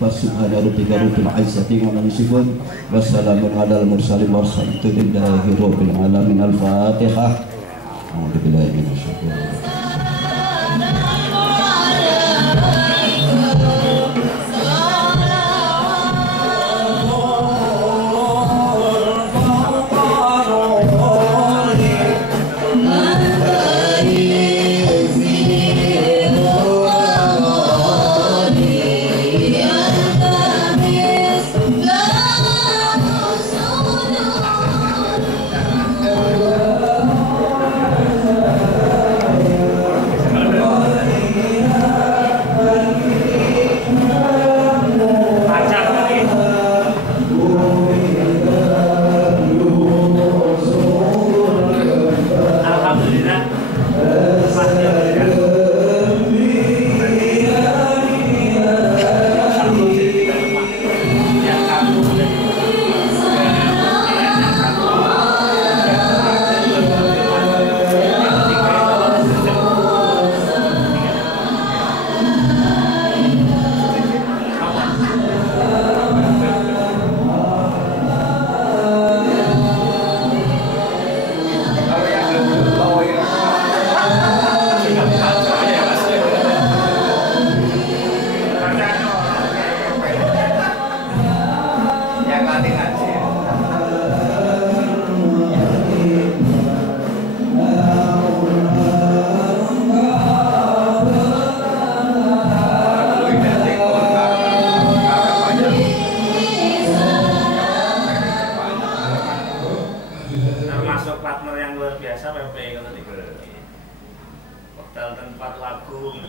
Subhana rabbika rabbil izzati amma yasifun wa salamun alal mursalin walhamdulillahi rabbil alamin. Al-Fatihah. A'udzubillahi minasyaitonir rajim.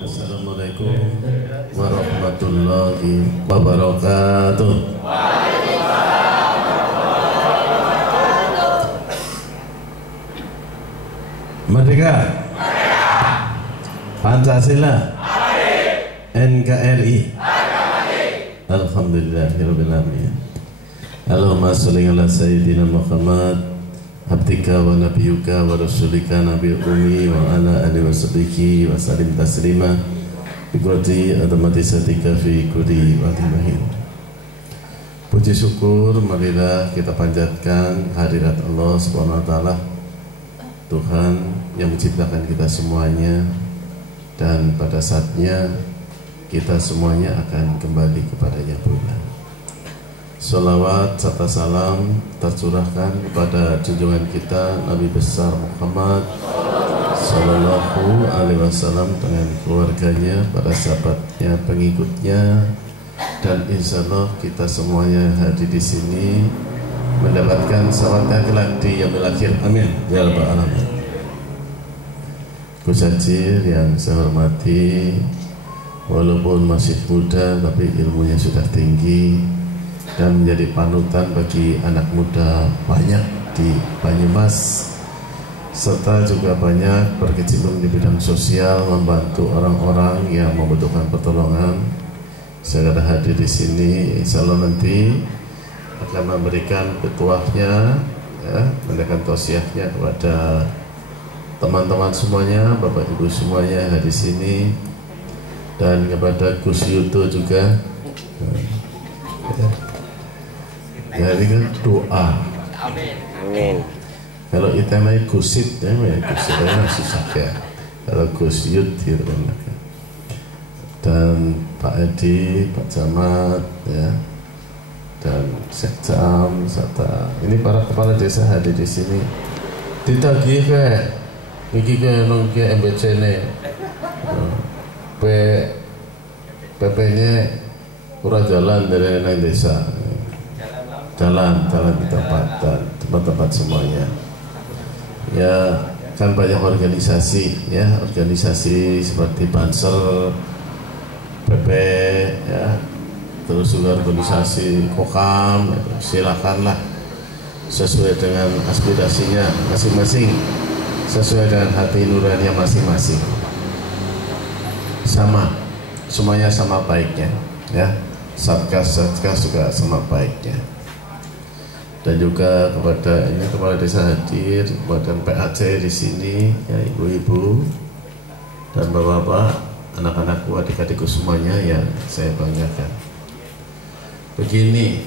Assalamualaikum warahmatullahi wabarakatuh. Merdeka, Pancasila, NKRI, Alhamdulillahirabbil alamin. Allahumma sholli ala sayyidina Muhammad abdika wa nabiyuka wa rasulika nabiy ummi wa ala alihi wa sahbihi wa sallim taslima bi qadri adamati satika fi kulli waqtin. Puji syukur marilah kita panjatkan hadirat Allah Subhanahu wa taala, Tuhan yang menciptakan kita semuanya, dan pada saatnya kita semuanya akan kembali kepadanya pula. Salawat serta salam tercurahkan kepada junjungan kita Nabi besar Muhammad Sallallahu Alaihi Wasallam dengan keluarganya, para sahabatnya, pengikutnya, dan insya Allah kita semuanya hadir di sini mendapatkan sahabatnya kelak di yaumil akhir. Amin ya rabbal alamin. Gus Haji yang saya hormati, walaupun masih muda tapi ilmunya sudah tinggi dan menjadi panutan bagi anak muda banyak di Banyumas, serta juga banyak berkecimpung di bidang sosial, membantu orang-orang yang membutuhkan pertolongan. Saya akan hadir di sini, insya Allah nanti akan memberikan petuahnya, ya, memberikan tausiahnya kepada teman-teman semuanya, Bapak Ibu semuanya yang hadir di sini, dan kepada Gus Yuto juga. Jadi kan doa. Amin. Kalau kita naik Gusit, ya Gusitnya susah ya. Kalau Gus Yud gitu kan. Dan Pak Edi, Pak Camat, ya, dan Sekjam, serta ini para kepala desa hadir di sini. Ditagih ke, iki ke nongke MBC ne, PP-nya kurang jalan dari naik desa. Jalan di tempat-tempat semuanya. Ya kan banyak organisasi, ya organisasi seperti Banser, PP, ya, terus juga organisasi Kokam. Silakanlah sesuai dengan aspirasinya masing-masing, sesuai dengan hati nurani masing-masing. Sama, semuanya sama baiknya, ya. Satgas juga sama baiknya. Dan juga kepada ini kepala desa hadir, kepada PAC di sini, ya, ibu-ibu dan bapak-bapak, anak-anakku, adik-adikku semuanya yang saya banggakan. begini,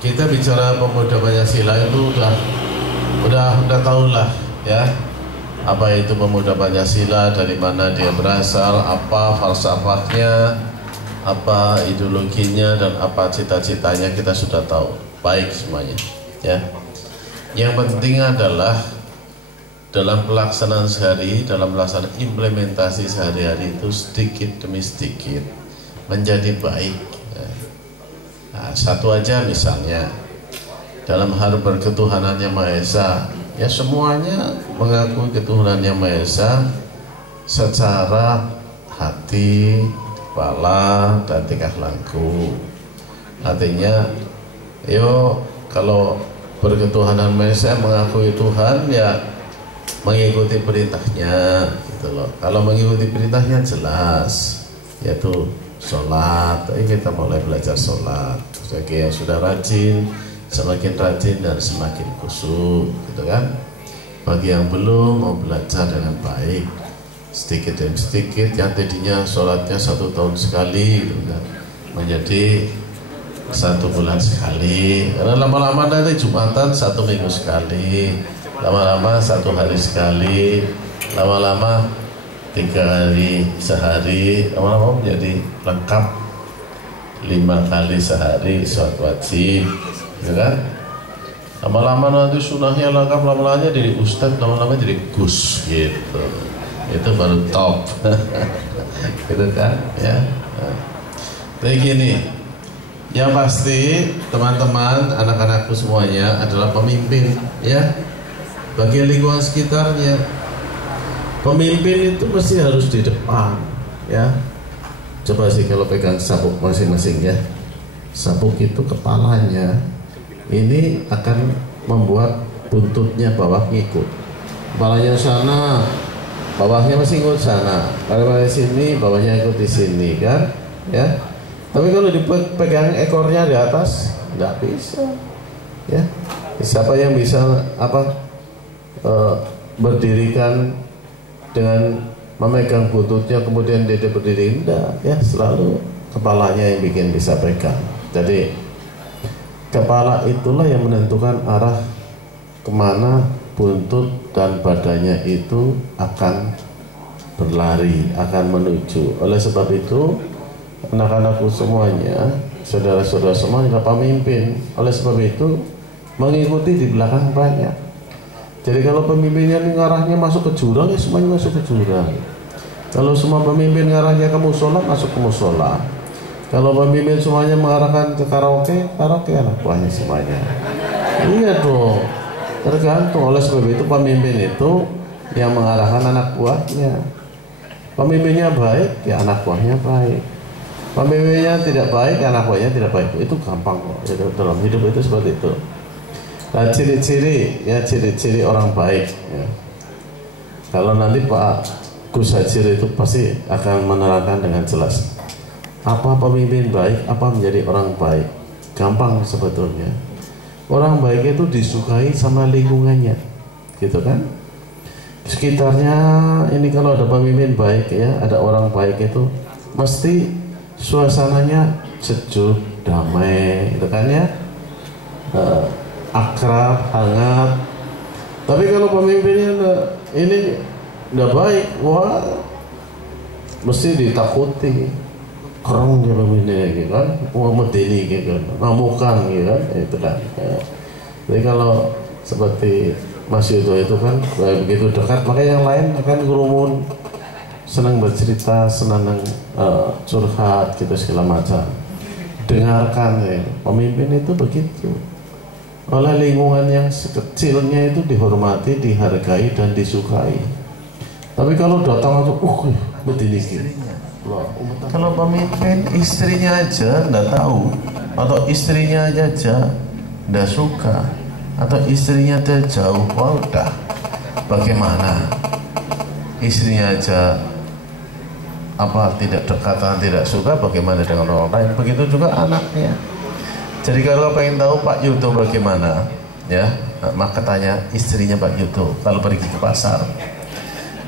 kita bicara pemuda Pancasila itu udah tahu lah ya, apa itu pemuda Pancasila, dari mana dia berasal, apa falsafahnya, apa ideologinya, dan apa cita-citanya kita sudah tahu baik semuanya ya. Yang penting adalah dalam pelaksanaan sehari, dalam pelaksanaan implementasi sehari-hari itu sedikit demi sedikit menjadi baik. Nah, satu aja misalnya dalam hal berketuhanan Yang Maha Esa, ya semuanya mengaku ketuhanan Yang Maha Esa secara hati, kepala, dan tingkah laku. Artinya, yo kalau berketuhanan Maha Esa mengakui Tuhan, ya mengikuti perintahnya gitu loh. Kalau mengikuti perintahnya jelas, yaitu sholat. Kita mulai belajar sholat. Bagi yang sudah rajin, semakin rajin dan semakin khusyuk, gitu kan. Bagi yang belum, mau belajar dengan baik, sedikit demi sedikit. Yang tadinya sholatnya 1 tahun sekali, gitu kan, menjadi 1 bulan sekali. Karena lama-lama nanti Jumatan 1 minggu sekali, lama-lama 1 hari sekali, lama-lama 3 hari sehari, lama-lama menjadi lengkap 5 kali sehari sholat wajib, ya kan? Lama-lama nanti sunahnya lengkap, lama-lama jadi ustadz, lama-lama jadi gus gitu. Itu baru top. Gitu kan ya. Kayak gini, yang pasti teman-teman, anak-anakku semuanya adalah pemimpin ya, bagi lingkungan sekitarnya. Pemimpin itu mesti harus di depan ya. Coba sih kalau pegang sabuk masing-masing ya, sabuk itu kepalanya ini akan membuat buntutnya bawah ngikut. Kepalanya sana, bawahnya masih ikut sana. Kalau di sini, bawahnya ikut di sini kan ya. Tapi kalau dipegang ekornya di atas, nggak bisa ya. Siapa yang bisa berdirikan dengan memegang buntutnya kemudian dia berdiri? Enggak ya, selalu kepalanya yang bikin bisa pegang. Jadi kepala itulah yang menentukan arah kemana buntut dan badannya itu akan berlari, akan menuju. Oleh sebab itu, anak-anakku semuanya, saudara-saudara semuanya adalah pemimpin. Oleh sebab itu, mengikuti di belakang banyak. Jadi kalau pemimpinnya ini ngarahnya masuk ke jurang, ya semuanya masuk ke jurang. Kalau semua pemimpin ngarahnya ke musola, masuk ke musola. Kalau pemimpin semuanya mengarahkan ke karaoke, karaoke anak buahnya semuanya. Iya dong, tergantung. Oleh sebab itu pemimpin itu yang mengarahkan anak buahnya. Pemimpinnya baik, ya anak buahnya baik. Pemimpinnya tidak baik, anak buahnya tidak baik. Itu gampang kok. Dalam hidup itu seperti itu. Nah, ciri-ciri orang baik ya. Kalau nanti Pak Gus Hajir itu pasti akan menerangkan dengan jelas apa pemimpin baik, apa menjadi orang baik. Gampang sebetulnya. Orang baik itu disukai sama lingkungannya, gitu kan? Sekitarnya ini kalau ada pemimpin baik ya, ada orang baik itu mesti suasananya sejuk, damai, gitu kan ya, akrab, hangat. Tapi kalau pemimpinnya ini nggak baik, wah mesti ditakuti. Orang dia pemimpinnya gitu kan, medeni gitu, namukan gitu kan, itu kan. Jadi kalau seperti Mas Yudo itu kan begitu dekat, maka yang lain akan kerumun, senang bercerita, senang curhat gitu segala macam. Dengarkan ya. Pemimpin itu begitu. Oleh lingkungan yang sekecilnya itu dihormati, dihargai dan disukai. Tapi kalau datang aja, begini gini. Kalau pemimpin istrinya aja nggak tahu, atau istrinya aja nggak suka, atau istrinya aja jauh, wah udah. Bagaimana? Istrinya aja tidak dekat dan tidak suka, bagaimana dengan orang lain? Begitu juga anaknya. Jadi kalau pengen tahu Pak Yudo bagaimana, ya, maka tanya istrinya Pak Yudo. Kalau pergi ke pasar,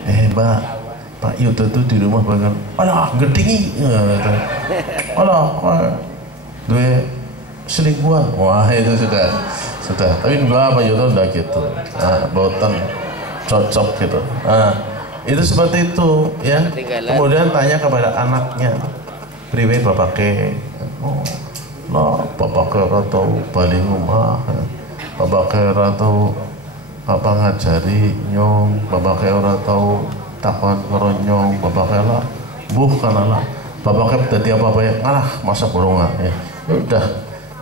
Mbak, Pak Yudo tuh di rumah bangun, alah gedingi, alah dua selingkuhan, wah itu sudah. Tapi enggak apa Yono enggak gitu, boten cocok gitu. Itu seperti itu ya. Kemudian tanya kepada anaknya, priwe bapake, lah bapake ora tau bali ngomah, bapake ora tau apa ngajari nyong, bapake ora tau takon ngeronyong, bapake lah buh kana lah, bapake dadi apa-apa ya, alah masa burungan ya.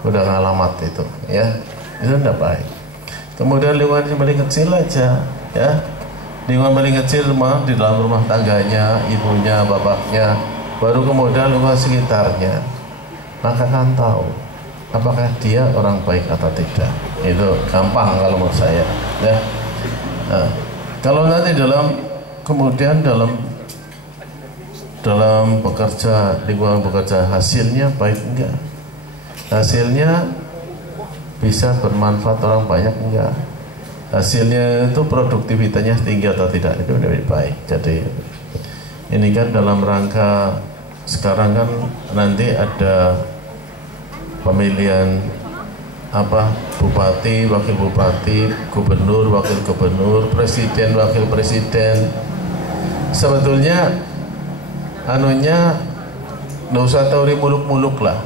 Udah ngalamat itu ya. Itu tidak baik. Kemudian lingkungan yang paling kecil aja ya, lingkungan paling kecil mah di dalam rumah tangganya, ibunya, bapaknya, baru kemudian lingkungan sekitarnya, maka kan tahu apakah dia orang baik atau tidak. Itu gampang kalau menurut saya ya. Kalau nanti kemudian dalam bekerja, lingkungan bekerja hasilnya baik enggak, hasilnya bisa bermanfaat orang banyak enggak, hasilnya itu produktivitasnya tinggi atau tidak, itu lebih baik. Jadi ini kan dalam rangka sekarang kan nanti ada pemilihan bupati, wakil bupati, gubernur, wakil gubernur, presiden, wakil presiden. Sebetulnya anunya nggak usah teori muluk-muluk lah,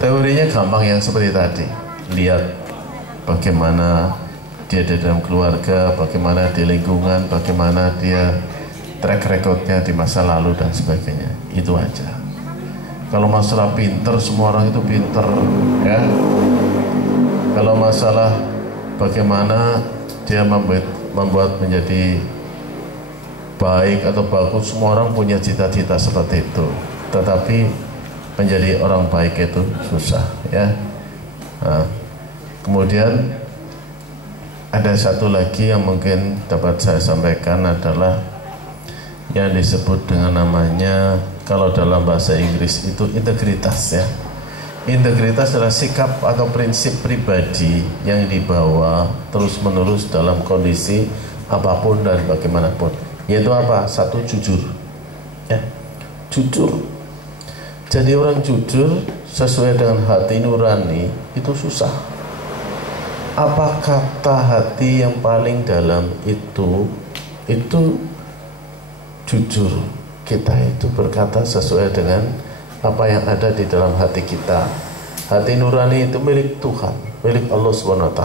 teorinya gampang yang seperti tadi. Lihat bagaimana dia di dalam keluarga, bagaimana di lingkungan, bagaimana dia track recordnya di masa lalu dan sebagainya. Itu aja. Kalau masalah pinter, semua orang itu pinter ya. Kalau masalah bagaimana dia membuat menjadi baik atau bagus, semua orang punya cita-cita seperti itu. Tetapi menjadi orang baik itu susah ya. Kemudian ada satu lagi yang mungkin dapat saya sampaikan adalah yang disebut dengan namanya, kalau dalam bahasa Inggris itu integritas ya. Integritas adalah sikap atau prinsip pribadi yang dibawa terus menerus dalam kondisi apapun dan bagaimanapun. Yaitu apa? Satu, jujur ya. Jujur. Jadi orang jujur sesuai dengan hati nurani itu susah. Apa kata hati yang paling dalam itu jujur. Kita itu berkata sesuai dengan apa yang ada di dalam hati kita. Hati nurani itu milik Tuhan, milik Allah SWT.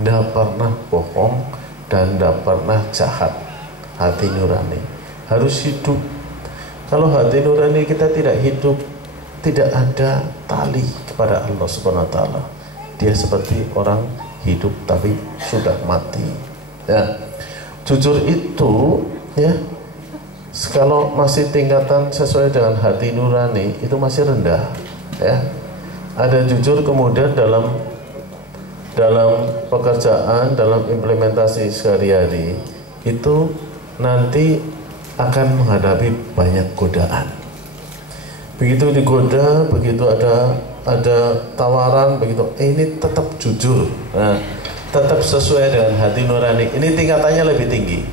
Tidak pernah bohong dan tidak pernah jahat. Hati nurani harus hidup. Kalau hati nurani kita tidak hidup, tidak ada tali kepada Allah SWT. Dia seperti orang hidup tapi sudah mati ya. Jujur itu ya, kalau masih tingkatan sesuai dengan hati nurani itu masih rendah ya. Ada jujur kemudian dalam pekerjaan, dalam implementasi sehari-hari itu nanti akan menghadapi banyak godaan. Begitu digoda, begitu ada tawaran, begitu ini tetap jujur, tetap sesuai dengan hati nurani, ini tingkatannya lebih tinggi,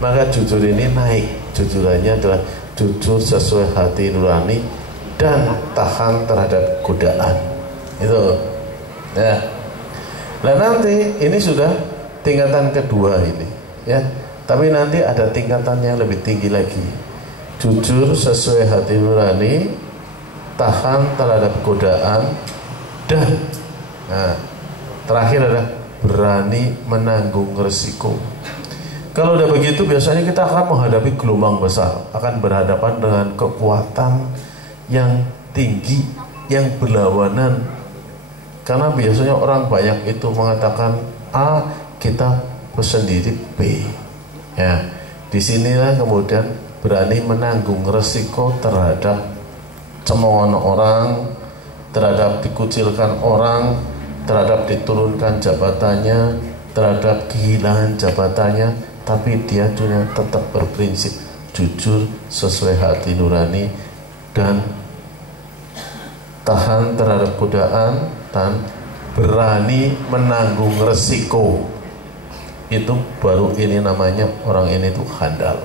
maka jujur ini naik. Jujurannya adalah jujur sesuai hati nurani dan tahan terhadap godaan. Itu ya. Nah nanti ini sudah tingkatan kedua ini ya, tapi nanti ada tingkatan yang lebih tinggi lagi. Jujur sesuai hati nurani, tahan terhadap godaan, dan terakhir adalah berani menanggung resiko. Kalau udah begitu biasanya kita akan menghadapi gelombang besar, akan berhadapan dengan kekuatan yang tinggi, yang berlawanan. Karena biasanya orang banyak itu mengatakan A, kita bersendiri B ya. Disinilah kemudian berani menanggung resiko terhadap cemoohan orang, terhadap dikucilkan orang, terhadap diturunkan jabatannya, terhadap kehilangan jabatannya, tapi dia juga tetap berprinsip jujur sesuai hati nurani dan tahan terhadap godaan dan berani menanggung resiko. Itu baru ini namanya orang ini tuh handal.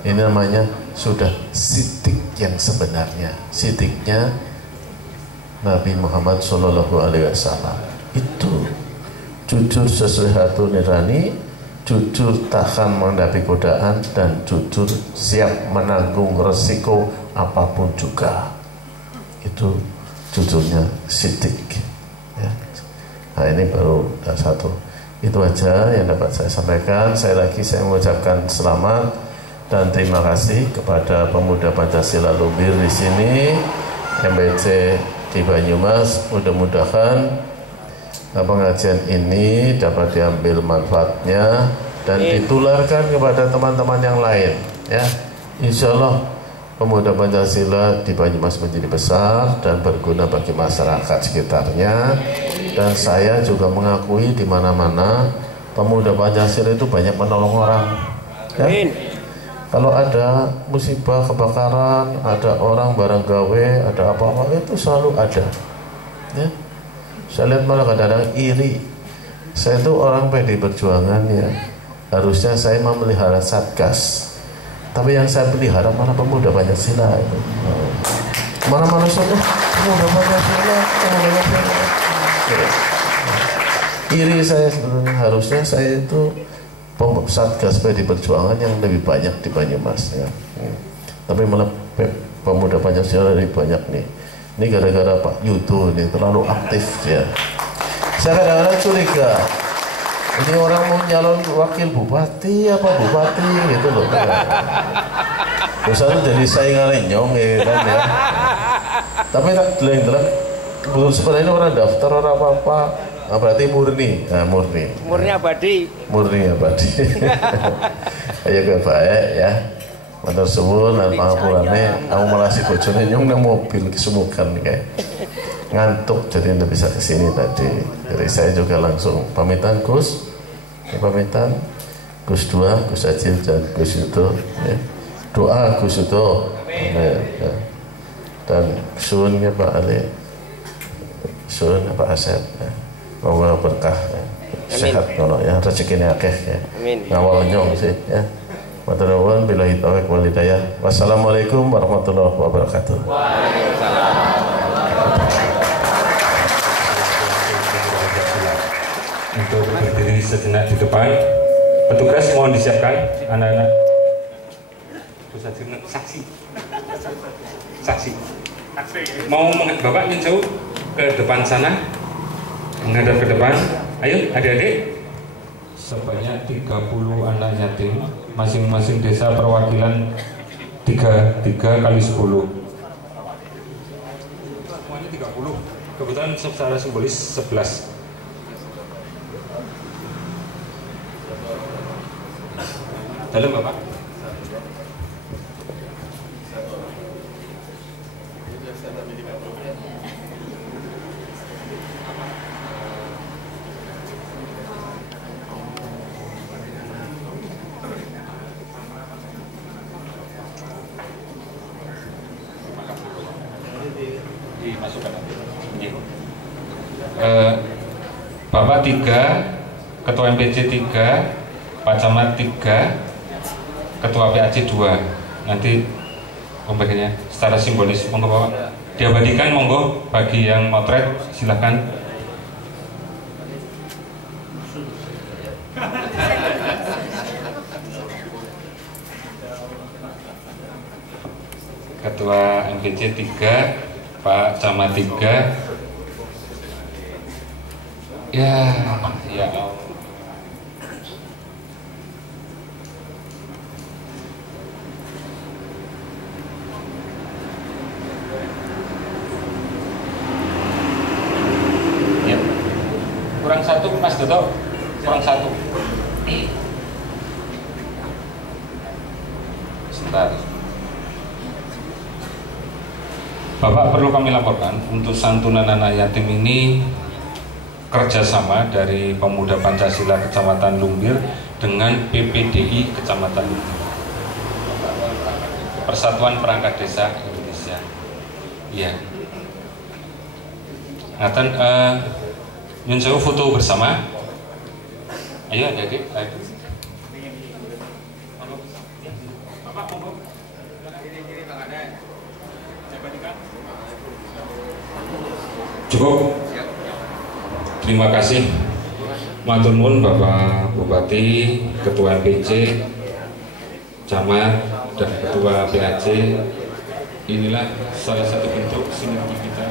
Ini namanya sudah sidik yang sebenarnya. Sidiknya Nabi Muhammad Sallallahu Alaihi Wasallam. Itu jujur sesuai hati nurani, jujur tahan menghadapi godaan, dan jujur siap menanggung resiko apapun juga. Itu jujurnya Siddiq ya. Nah ini baru satu. Itu aja yang dapat saya sampaikan. Saya mengucapkan selamat dan terima kasih kepada pemuda Pancasila Lumbir di sini, MBC di Banyumas. Mudah-mudahan pengajian ini dapat diambil manfaatnya dan ditularkan kepada teman-teman yang lain ya. Insya Allah pemuda Pancasila di Banyumas menjadi besar dan berguna bagi masyarakat sekitarnya. Dan saya juga mengakui di mana-mana pemuda Pancasila itu banyak menolong orang ya. Kalau ada musibah kebakaran, ada orang barang gawe, ada apa-apa, itu selalu ada ya. Saya lihat malah kadang-kadang iri. Saya itu orang PD Perjuangan ya, harusnya saya memelihara Satgas, tapi yang saya pelihara malah pemuda Pancasila itu. Mana-mana saja pemuda Pancasila. Iri saya sebenarnya, harusnya saya itu Satgas PD Perjuangan yang lebih banyak di Banyumas ya. Tapi malah pemuda Pancasila lebih banyak nih. Ini gara-gara Pak Yudo ini terlalu aktif ya. Saya kadang-kadang curiga, ini orang mau nyalon wakil bupati apa bupati gitu loh. Misalnya jadi saingan nyong ya kan ya. Tapi tak deleng-deleng betul seperti ini orang daftar orang apa-apa. Nah, berarti murni. Nah, murni abadi. Murni abadi. Ayo ke baik ya. Matur suwun lan pangapurane, aku malah si bojone nyong nang mobil kesemukan kayak ngantuk jadi tidak bisa kesini tadi. Jadi saya juga langsung pamitan Gus, pamitan Gus 2, Gus Acil dan Gus Yudo ya. Doa Gus Yudo ya. Dan suwun ya Pak Ali, suwun ya Pak Asep ya. Semoga berkah ya. Sehat kalau ya, rezekinya akeh ya. Ngawal nyong sih ya. Matur nuwun, billahi taufiq wal hidayah. Wassalamualaikum warahmatullahi wabarakatuh. Waalaikumsalam. Untuk berdiri sejenak di depan, petugas mohon disiapkan anak-anak. Saksi. Mau Bapak menjauh ke depan sana, menghadap ke depan. Ayo adik-adik. Sebanyak 30 anak yatim, masing-masing desa perwakilan 3 kali 10. Semuanya 30. Kebetulan secara simbolis 11. Dalam Bapak. Dimasukkan Bapak 3, Ketua MPC 3, Pak Camat 3, Ketua PAC 2. Nanti pembagiannya secara simbolis monggo Bapak diabadikan, monggo bagi yang motret silahkan. Ketua MPC 3, Pak Camat 3. Ya Allah. Ya. Kurang satu Mas Dodo, kurang satu. Sebentar. Bapak, perlu kami laporkan untuk santunan anak yatim ini kerjasama dari Pemuda Pancasila Kecamatan Lumbir dengan PPDI Kecamatan Lumbir, Persatuan Perangkat Desa Indonesia. Iya. Ngaten nyun sewu foto bersama. Ayo adik-adik. Bapak monggo. Cukup. Terima kasih. Matur nuwun Bapak Bupati, Ketua MPC, Camat, dan Ketua PAC. Inilah salah satu bentuk sinergi kita.